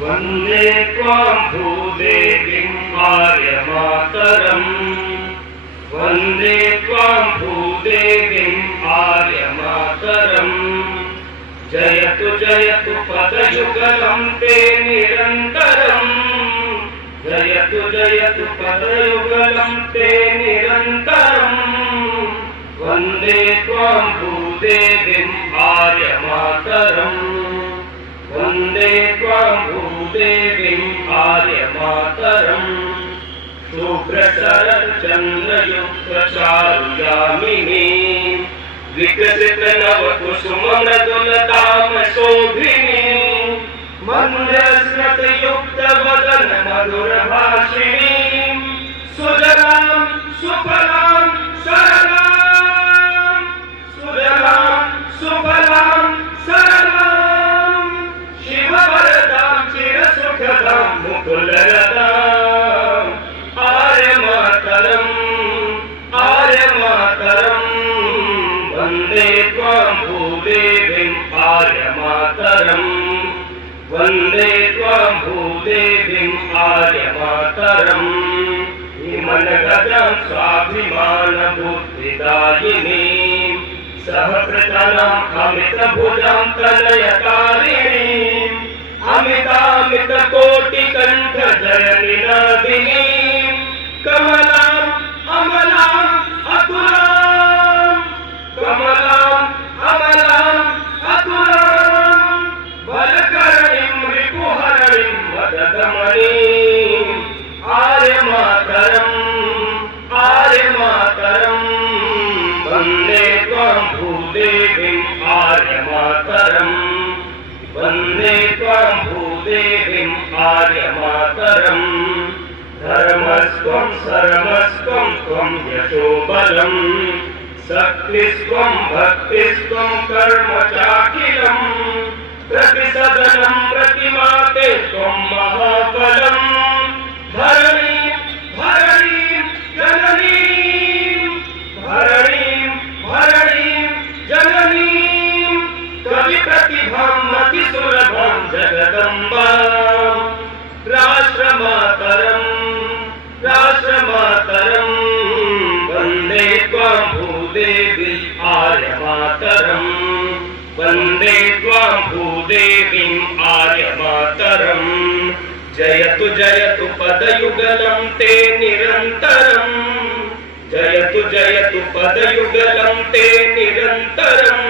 वन्दे त्वां भूदेवीं आर्यमातरम् वन्दे त्वां भूदेवीं आर्यमातरम् जयतु जयतु पदयुगलं ते निरन्तरम् जयतु जयतु पदयुगलं ते निरन्तरम् वन्दे त्वां भूदेवीं आर्यमातरम् वन्दे त्वां भूदेवीं आर्यमातरम् शुभ्रशरच्चन्द्रयुक्तचारुयामिनीं विकसितनवकुसुममृदुलतामशोभिनीं मन्दस्मृतयुक्तवदनमधुरभाषिणीं सुजलां सुफलां सरलां सुजलां सुफलां सरलां शिववरदां चिरसुखदां मुकुलरदाम् आर्यमातरम् वन्दे त्वां भूदेवीं आर्यमातरम् वन्दे त्वां भूदेवीं आर्यमातरम् हिमनगजां स्वाभिमानबुद्धिदायिनीं सहप्रतनाम् अमितभुजां तनयकारिणीम् अमितामितकोटिकण्ठजयनिनादिनीं कमलाम् अमलाम् अतुलाम् कमलाम् अमलाम् अतुलाम् बलकरणीं रिपुहरणीं वददमणीम् आर्यमातरम् वन्दे त्वां भूदेवीं आर्यमातरम् वन्दे त्वां भूदेवीं आर्यमातरम् धर्मस्त्वं सरमस्त्वं त्वं यशोबलं शक्तिस्त्वं भक्तिस्त्वं कर्म चाखिलम् प्रतिसदनं प्रतिमाते त्वं महाबलम् धरणीं भरणीं जननीं भरणीं भरणीं जननीं कविप्रतिभां मतिसुलभां जगदम्बां राष्ट्रमातरम् वन्दे त्वां भूदेवीं आर्यमातरम् वन्दे त्वां भूदेवीं आर्यमातरम् जयतु जयतु पदयुगलं ते निरन्तरम् जयतु जयतु पदयुगलं ते निरन्तरम्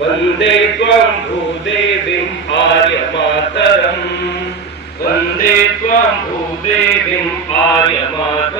वन्दे त्वां भूदेवीं आर्यमातरम् वन्दे त्वां भूदेवीं आर्यमातरम्।